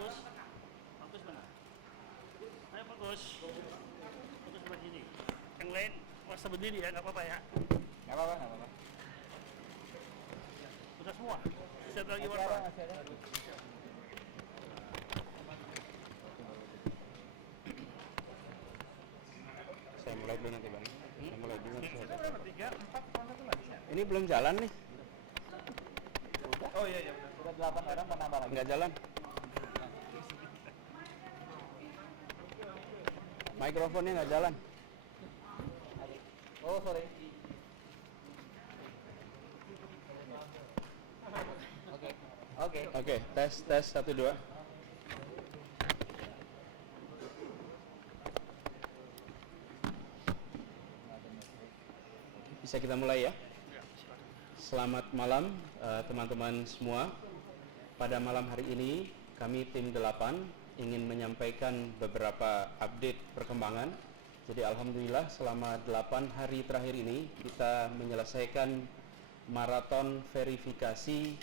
Fokus. Fokus mana? Ayo fokus. Fokus sebelah sini. Yang lain puasa berdiri ya, nggak apa-apa ya. Nggak apa-apa. Sudah semua. Siap lagi Masih wartawan. ada. Saya mulai dulu nanti Bang. Saya mulai dulu nanti. Kita berapa? 3, 4, satu lagi ya? Ini belum jalan nih. Oh iya. Sudah 8 orang mau nambah lagi. Nggak jalan. Mikrofonnya nggak jalan. Oh sorry. Oke, tes 1 2. Bisa kita mulai ya? Selamat malam teman-teman semua. Pada malam hari ini kami tim 8 ingin menyampaikan beberapa update perkembangan. Jadi alhamdulillah selama 8 hari terakhir ini kita menyelesaikan maraton verifikasi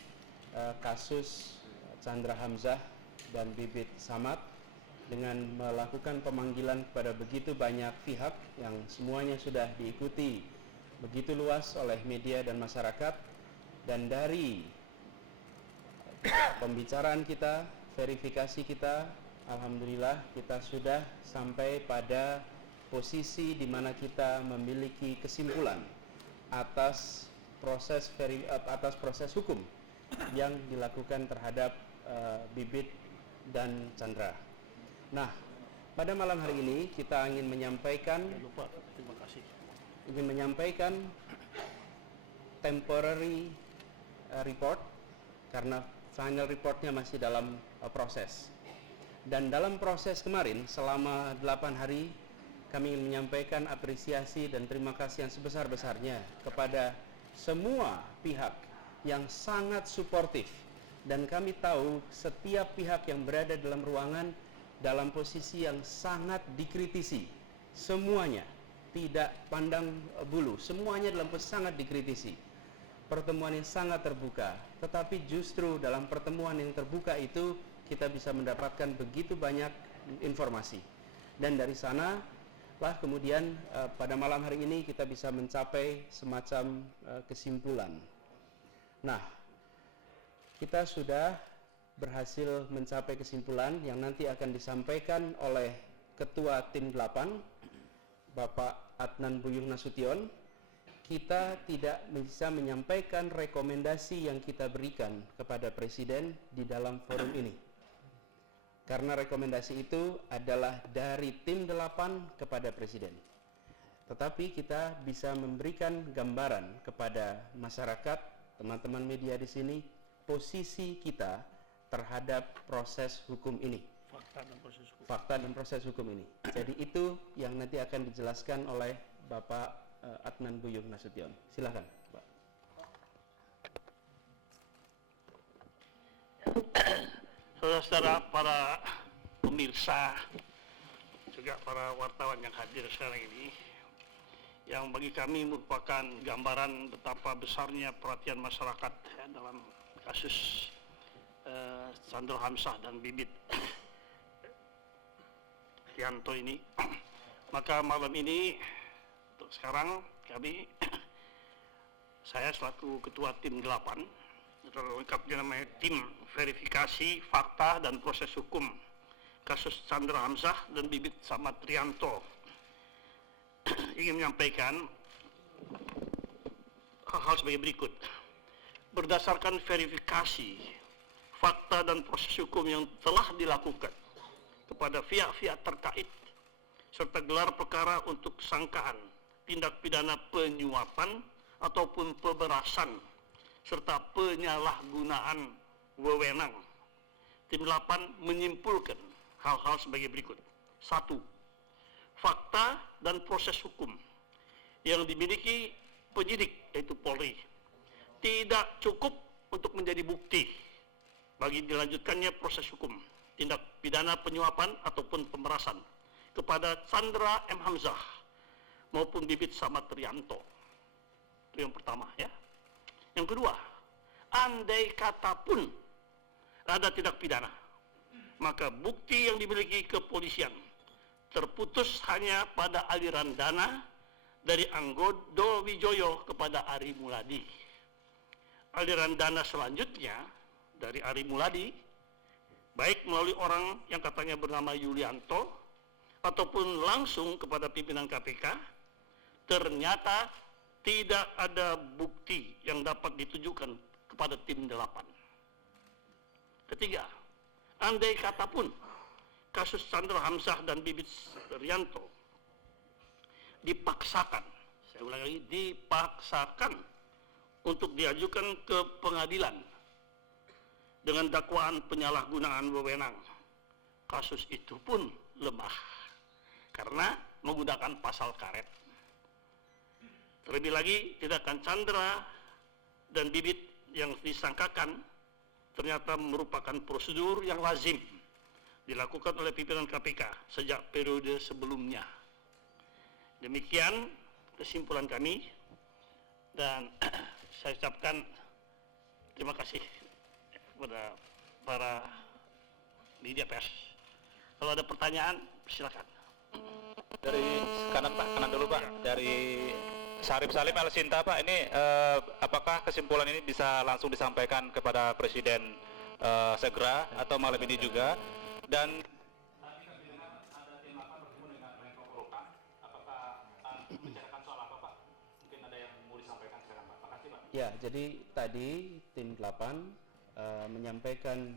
kasus Chandra Hamzah dan Bibit Samad dengan melakukan pemanggilan kepada begitu banyak pihak yang semuanya sudah diikuti begitu luas oleh media dan masyarakat. Dan dari pembicaraan kita, verifikasi kita, alhamdulillah kita sudah sampai pada posisi di mana kita memiliki kesimpulan atas proses hukum yang dilakukan terhadap Bibit dan Chandra. Nah, pada malam hari ini kita ingin menyampaikan temporary report karena final reportnya masih dalam proses. Dan dalam proses kemarin selama 8 hari kami ingin menyampaikan apresiasi dan terima kasih yang sebesar-besarnya kepada semua pihak yang sangat suportif, dan kami tahu setiap pihak yang berada dalam ruangan dalam posisi yang sangat dikritisi, semuanya tidak pandang bulu, semuanya dalam posisi sangat dikritisi. Pertemuan yang sangat terbuka, tetapi justru dalam pertemuan yang terbuka itu kita bisa mendapatkan begitu banyak informasi, dan dari sana lah kemudian pada malam hari ini kita bisa mencapai semacam kesimpulan. Nah, kita sudah berhasil mencapai kesimpulan yang nanti akan disampaikan oleh Ketua Tim 8, Bapak Adnan Buyung Nasution. Kita tidak bisa menyampaikan rekomendasi yang kita berikan kepada Presiden di dalam forum ini, karena rekomendasi itu adalah dari Tim 8 kepada Presiden. Tetapi kita bisa memberikan gambaran kepada masyarakat, teman-teman media di sini, posisi kita terhadap proses hukum ini. Fakta dan proses hukum ini. Jadi itu yang nanti akan dijelaskan oleh Bapak Adnan Buyung Nasution. Silakan, Pak. Saudara-saudara para pemirsa, juga para wartawan yang hadir sekarang ini, yang bagi kami merupakan gambaran betapa besarnya perhatian masyarakat ya, dalam kasus Chandra Hamzah dan Bibit Rianto ini. Maka malam ini, untuk sekarang saya selaku Ketua Tim 8, lengkapnya namanya Tim Verifikasi Fakta dan Proses Hukum kasus Chandra Hamzah dan Bibit Samad Rianto, ingin menyampaikan hal-hal sebagai berikut. Berdasarkan verifikasi fakta dan proses hukum yang telah dilakukan kepada pihak-pihak terkait serta gelar perkara untuk sangkaan tindak pidana penyuapan ataupun pemerasan serta penyalahgunaan wewenang, Tim 8 menyimpulkan hal-hal sebagai berikut. 1. Fakta dan proses hukum yang dimiliki penyidik yaitu Polri tidak cukup untuk menjadi bukti bagi dilanjutkannya proses hukum tindak pidana penyuapan ataupun pemerasan kepada Chandra M. Hamzah maupun Bibit Samad Rianto. Itu yang pertama ya. Yang kedua, andai kata pun ada tindak pidana maka bukti yang dimiliki kepolisian terputus hanya pada aliran dana dari Anggodo Wijoyo kepada Ari Muladi. Aliran dana selanjutnya dari Ari Muladi, baik melalui orang yang katanya bernama Yulianto, ataupun langsung kepada pimpinan KPK, ternyata tidak ada bukti yang dapat ditujukan kepada tim 8. Ketiga, andai kata pun kasus Chandra Hamzah dan Bibit Rianto dipaksakan, saya ulang lagi, dipaksakan untuk diajukan ke pengadilan dengan dakwaan penyalahgunaan wewenang, kasus itu pun lemah karena menggunakan pasal karet. Terlebih lagi, tindakan Chandra dan Bibit yang disangkakan ternyata merupakan prosedur yang lazim dilakukan oleh pimpinan KPK sejak periode sebelumnya. Demikian kesimpulan kami, dan saya ucapkan terima kasih kepada para media pers. Kalau ada pertanyaan, silakan. Dari kanan dulu Pak, dari Syarif Salim Al Sinta Pak, ini apakah kesimpulan ini bisa langsung disampaikan kepada Presiden segera atau malam ini juga? Dan ya, jadi tadi tim 8 menyampaikan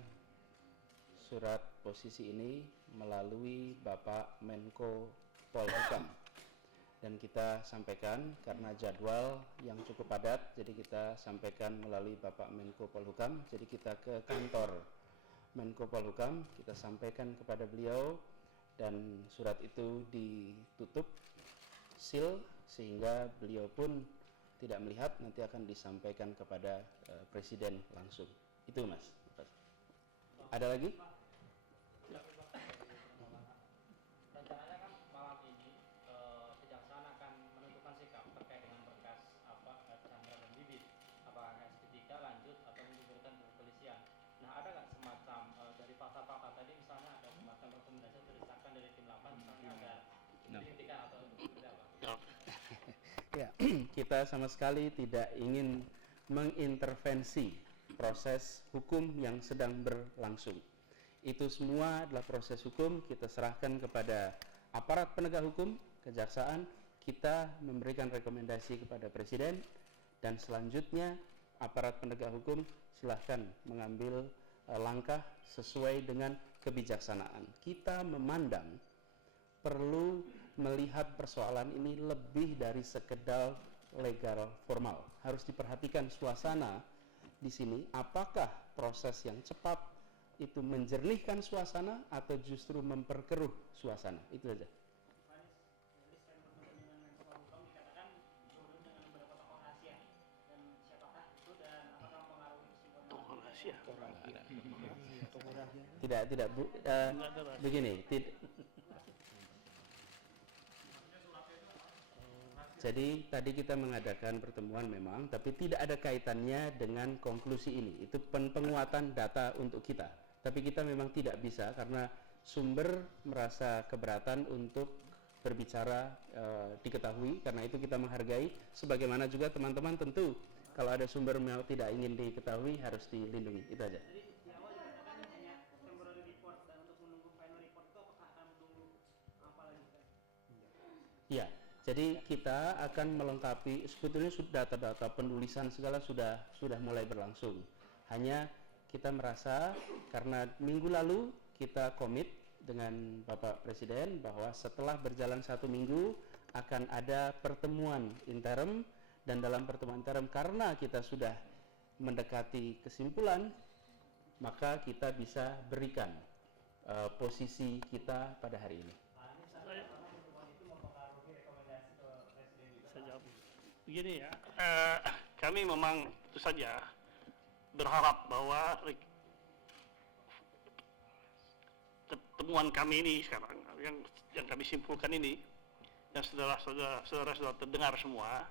surat posisi ini melalui Bapak Menko Polhukam, dan kita sampaikan karena jadwal yang cukup padat, jadi kita sampaikan melalui Bapak Menko Polhukam. Jadi kita ke kantor Menko Polhukam, kita sampaikan kepada beliau, dan surat itu ditutup seal sehingga beliau pun tidak melihat, nanti akan disampaikan kepada Presiden langsung. Itu Mas. Ada lagi? Rencananya kan malam ini kejaksaan akan menentukan sikap terkait dengan berkas Chandra dan Bibit, apakah SP3 lanjut atau menggugurkan ke kepolisian. Nah, ada nggak semacam dari fakta-fakta tadi, misalnya ada semacam rekomendasi atau desakan dari tim 8, misalnya agar dihentikan atau seperti apa? Ya, kita sama sekali tidak ingin mengintervensi proses hukum yang sedang berlangsung. Itu semua adalah proses hukum, kita serahkan kepada aparat penegak hukum, kejaksaan, kita memberikan rekomendasi kepada Presiden, dan selanjutnya aparat penegak hukum silahkan mengambil langkah sesuai dengan kebijaksanaan. Kita memandang perlu melihat persoalan ini lebih dari sekedar legal formal. Harus diperhatikan suasana di sini, apakah proses yang cepat itu menjernihkan suasana atau justru memperkeruh suasana. Itu saja. Tidak Bu, begini. Jadi tadi kita mengadakan pertemuan memang, tapi tidak ada kaitannya dengan konklusi ini. Itu penguatan data untuk kita. Tapi kita memang tidak bisa karena sumber merasa keberatan untuk berbicara diketahui, karena itu kita menghargai. Sebagaimana juga teman-teman tentu kalau ada sumber yang tidak ingin diketahui harus dilindungi. Itu aja. Ya, jadi kita akan melengkapi, sebetulnya sudah data-data penulisan segala sudah mulai berlangsung. Hanya kita merasa karena minggu lalu kita komit dengan Bapak Presiden bahwa setelah berjalan 1 minggu akan ada pertemuan interim, dan dalam pertemuan interim karena kita sudah mendekati kesimpulan, maka kita bisa berikan posisi kita pada hari ini. Begini ya, kami memang tentu saja berharap bahwa temuan kami ini sekarang yang kami simpulkan ini, yang saudara sudah terdengar semua,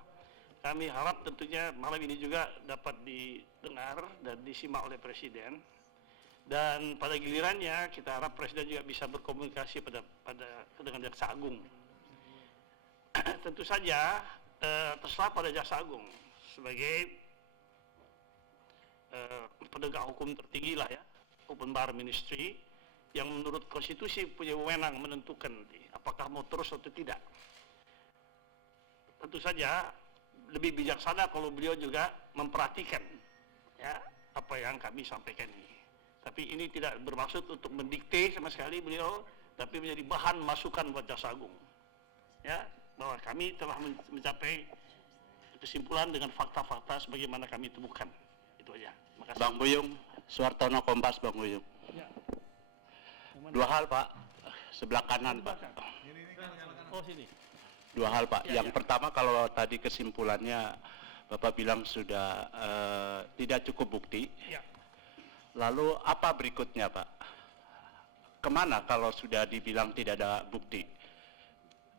kami harap tentunya malam ini juga dapat didengar dan disimak oleh Presiden. Dan pada gilirannya kita harap Presiden juga bisa berkomunikasi dengan Jaksa Agung. Tentu saja terserah pada Jaksa Agung sebagai penegak hukum tertinggi lah ya, Open Bar Ministry, yang menurut konstitusi punya wewenang menentukan apakah mau terus atau tidak. Tentu saja lebih bijaksana kalau beliau juga memperhatikan ya apa yang kami sampaikan ini. Tapi ini tidak bermaksud untuk mendikte sama sekali beliau, tapi menjadi bahan masukan buat Jaksa Agung. Ya, bahwa kami telah mencapai kesimpulan dengan fakta-fakta sebagaimana kami temukan. Itu aja. Makasih. Bang Buyung, Suartono Kompas, Bang Buyung. Ya. Dua hal Pak, sebelah kanan Pak. Oh sini. Dua hal Pak. Ya, Yang ya. pertama kalau tadi kesimpulannya Bapak bilang sudah tidak cukup bukti. Ya. Lalu apa berikutnya Pak? Kemana kalau sudah dibilang tidak ada bukti?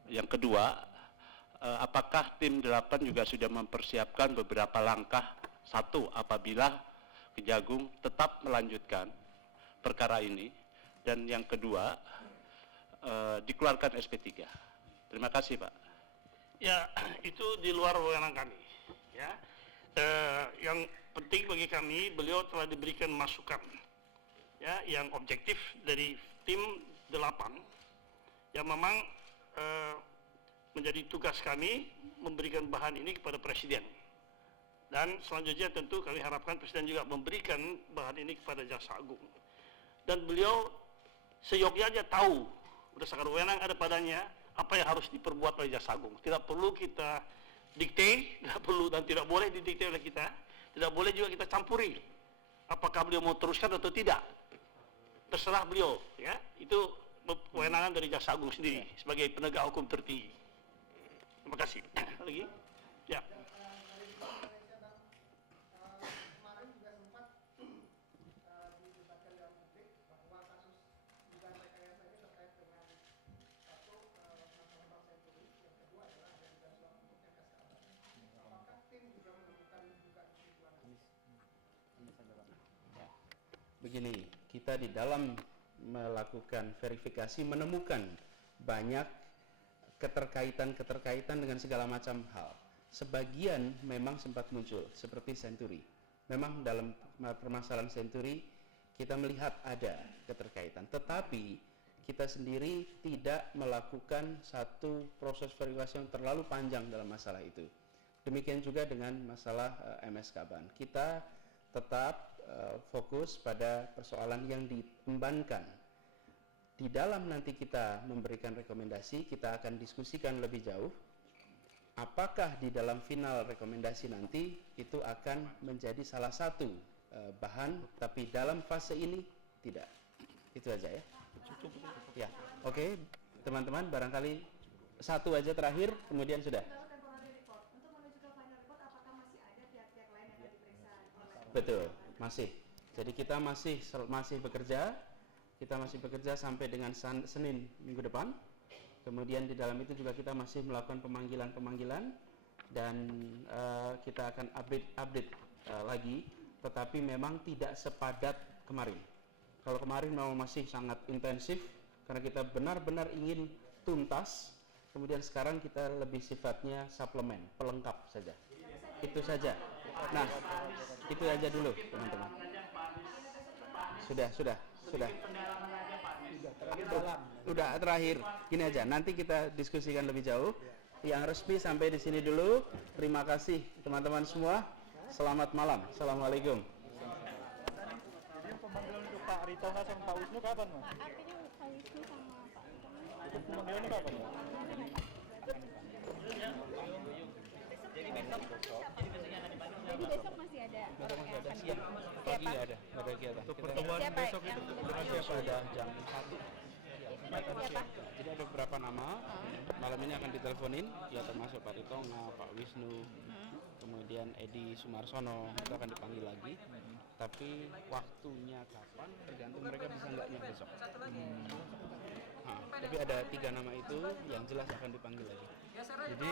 Yang kedua, apakah tim 8 juga sudah mempersiapkan beberapa langkah? Satu, apabila Kejagung tetap melanjutkan perkara ini. Dan yang kedua, dikeluarkan SP3. Terima kasih Pak. Ya, itu di luar wewenang kami. Ya, yang penting bagi kami, beliau telah diberikan masukan, ya, yang objektif dari tim 8, yang memang menjadi tugas kami memberikan bahan ini kepada Presiden. Dan selanjutnya tentu kami harapkan Presiden juga memberikan bahan ini kepada Jaksa Agung. Dan beliau seyogyanya aja tahu berdasarkan wewenang ada padanya apa yang harus diperbuat oleh Jaksa Agung. Tidak perlu kita dikte, tidak perlu dan tidak boleh didikte oleh kita, tidak boleh juga kita campuri apakah beliau mau teruskan atau tidak. Terserah beliau, ya. Itu kewenangan dari Jaksa Agung sendiri sebagai penegak hukum tertinggi. Terima kasih. Lagi? Ya. Begini, kita di dalam melakukan verifikasi menemukan banyak keterkaitan dengan segala macam hal. Sebagian memang sempat muncul, seperti Senturi. Memang dalam permasalahan Senturi kita melihat ada keterkaitan, tetapi kita sendiri tidak melakukan satu proses verifikasi yang terlalu panjang dalam masalah itu. Demikian juga dengan masalah MS Kaban. Kita tetap fokus pada persoalan yang diembankan. Di dalam nanti kita memberikan rekomendasi, kita akan diskusikan lebih jauh. Apakah di dalam final rekomendasi nanti itu akan menjadi salah satu bahan, tapi dalam fase ini tidak. Itu aja ya. Ya, oke, teman-teman, barangkali satu aja terakhir, kemudian sudah. Betul, masih. Jadi kita masih bekerja. Kita masih bekerja sampai dengan Senin minggu depan. Kemudian di dalam itu juga kita masih melakukan pemanggilan dan kita akan update lagi. Tetapi memang tidak sepadat kemarin. Kalau kemarin memang masih sangat intensif karena kita benar-benar ingin tuntas. Kemudian sekarang kita lebih sifatnya suplemen, pelengkap saja. Itu saja. Nah, itu aja dulu, teman-teman. Sudah. Udah terakhir. Gini aja, nanti kita diskusikan lebih jauh. Yang resmi sampai di sini dulu. Terima kasih teman-teman semua. Selamat malam. Assalamualaikum. Jadi pemanggilan untuk Pak Ritonga sama Pak Wisnu kapan, Mas? Artinya Pak Wisnu sama Pak Ritonga. Itu pemanggilannya kapan, Mas? Jadi besok masih ada. Besok masih ada. Siap. Pagi nggak ada kegiatan. Untuk pertemuan Siapa besok yang itu dengan siapa? Sudah jam 1. Siapa? Jadi ada beberapa nama. Malam ini akan diteleponin, ya termasuk Pak Ritonga, Pak Wisnu, kemudian Edi Sumarsono itu akan dipanggil lagi. Tapi waktunya kapan tergantung mereka bisa nggaknya besok. Tapi ada 3 nama itu yang jelas akan dipanggil lagi. Jadi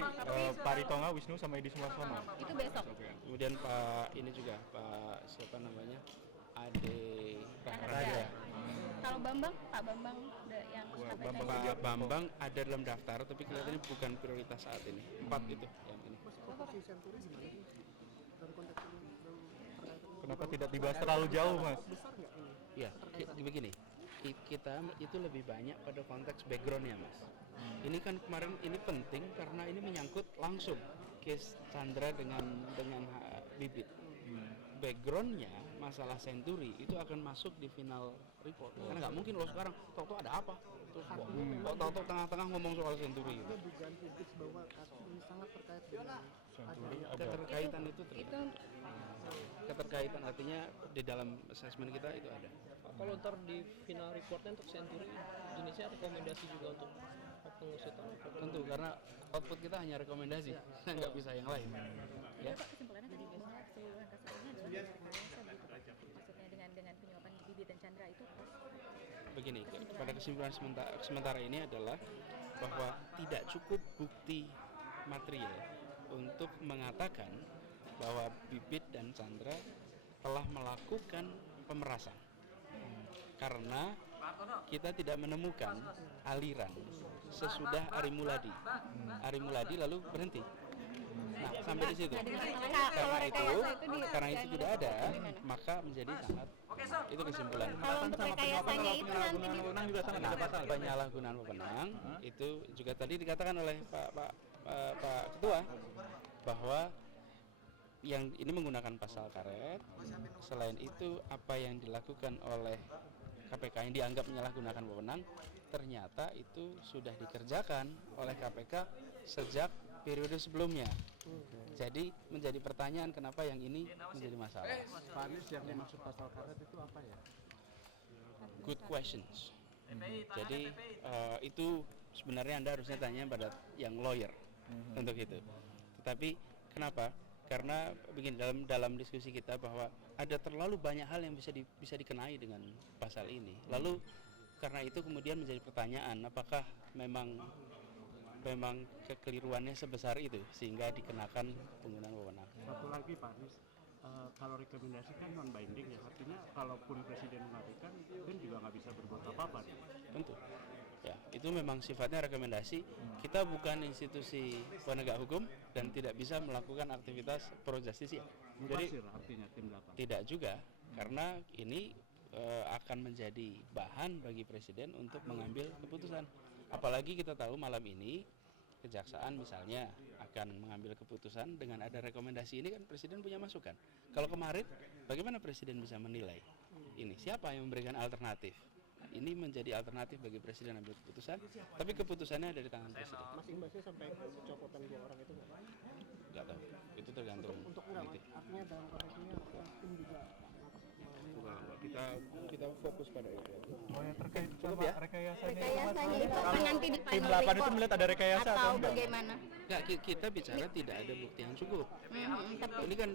Pak Ritonga, Wisnu sama Edi Sumarsono. Itu besok. Kemudian Pak ini juga Pak siapa namanya? Ade Raharja. Kalau Bambang, Pak Bambang yang KPK. Pak Bambang ada dalam daftar, tapi kelihatannya bukan prioritas saat ini. 4 itu yang ini. Kenapa tidak dibahas terlalu jauh, Mas? Ya, begini. Kita itu lebih banyak pada konteks backgroundnya, Mas. Ini kan kemarin ini penting karena ini menyangkut langsung case Chandra dengan Bibit. Backgroundnya masalah Senturi itu akan masuk di final report. Karena nggak mungkin loh sekarang tahu ada apa terus kok tahu tengah-tengah ngomong soal Senturi gitu. Keterkaitan itu terlihat. Keterkaitan artinya di dalam assessment kita itu ada. Kalau ntar di final reportnya untuk Senturi jenisnya rekomendasi juga untuk pengusutan? Tentu karena output kita hanya rekomendasi, nggak bisa yang lain. Ya. Pak, kesimpulannya tadi bahwa keseluruhan kasus ini adalah rekayasa gitu Pak. Maksudnya dengan penyuapan Bibit dan Chandra itu Begini, pada kesimpulan sementara ini adalah bahwa tidak cukup bukti material untuk mengatakan bahwa Bibit dan Chandra telah melakukan pemerasan. Karena kita tidak menemukan aliran sesudah Ari Muladi. Ari Muladi lalu berhenti. Nah, sampai di situ. Karena itu tidak ada, maka menjadi sangat itu kesimpulan. kalau untuk rekayasanya itu nanti di Penyalahgunaan wewenang itu juga tadi dikatakan oleh Pak Ketua bahwa yang ini menggunakan pasal karet. Selain itu apa yang dilakukan oleh KPK yang dianggap menyalahgunakan wewenang ternyata itu sudah dikerjakan oleh KPK sejak periode sebelumnya. Jadi menjadi pertanyaan kenapa yang ini menjadi masalah. Pak Anies yang dimaksud pasal karet itu apa ya? Good questions. Jadi itu sebenarnya Anda harusnya tanya pada yang lawyer untuk itu. Tetapi kenapa? Karena begini dalam diskusi kita bahwa ada terlalu banyak hal yang bisa dikenai dengan pasal ini. Lalu karena itu kemudian menjadi pertanyaan apakah memang kekeliruannya sebesar itu sehingga dikenakan penggunaan wewenang. Satu lagi Pak Anies, kalau rekomendasi kan non binding ya, artinya kalaupun presiden mengabaikan kan juga nggak bisa berbuat apa-apa. Tentu. Ya, itu memang sifatnya rekomendasi. Kita bukan institusi penegak hukum dan tidak bisa melakukan aktivitas pro justisia. Jadi artinya tim 8. tidak juga karena ini akan menjadi bahan bagi presiden untuk mengambil keputusan. Apalagi kita tahu malam ini kejaksaan misalnya akan mengambil keputusan dengan ada rekomendasi ini kan presiden punya masukan. Kalau kemarin bagaimana presiden bisa menilai ini? Siapa yang memberikan alternatif? Ini menjadi alternatif bagi presiden ambil keputusan, tapi keputusannya ada di tangan presiden. Masih imbasnya sampai pencopotan 2 orang itu nggak? Nggak tahu, itu tergantung. Untuk enggak, artinya dalam konteks ini tim juga kita fokus pada itu. Oh ya, terkait Cukup sama ya? rekayasanya itu apa nanti di Tim final 8 itu report melihat ada rekayasa atau enggak? bagaimana? Nggak, kita bicara tidak ada bukti yang cukup. Tapi Ini kan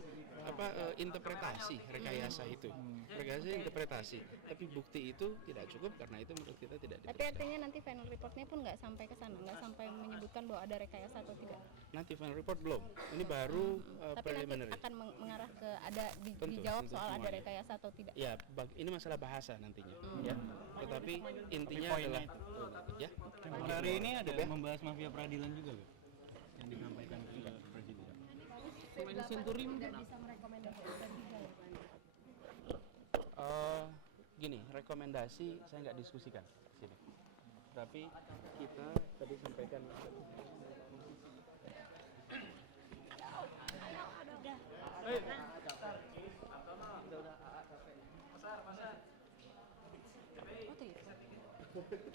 interpretasi rekayasa itu. Rekayasa interpretasi, tapi bukti itu tidak cukup karena itu menurut kita tidak tapi diteruskan. artinya nanti final reportnya pun nggak sampai ke sana, nggak sampai menyebutkan bahwa ada rekayasa atau tidak. Nanti final report belum. Ini baru Tapi nanti preliminary. akan mengarah ke ada Tentu, dijawab tentu soal ada semuanya. rekayasa atau tidak. Ya, ini masalah bahasa nantinya, ya. Tetapi intinya adalah, ya. Hari ini ada Ya. membahas mafia peradilan juga loh yang disampaikan ke presiden. selain Senturi Gini, rekomendasi saya nggak diskusikan di sini. Tapi kita tadi sampaikan. Oh, tuh ya.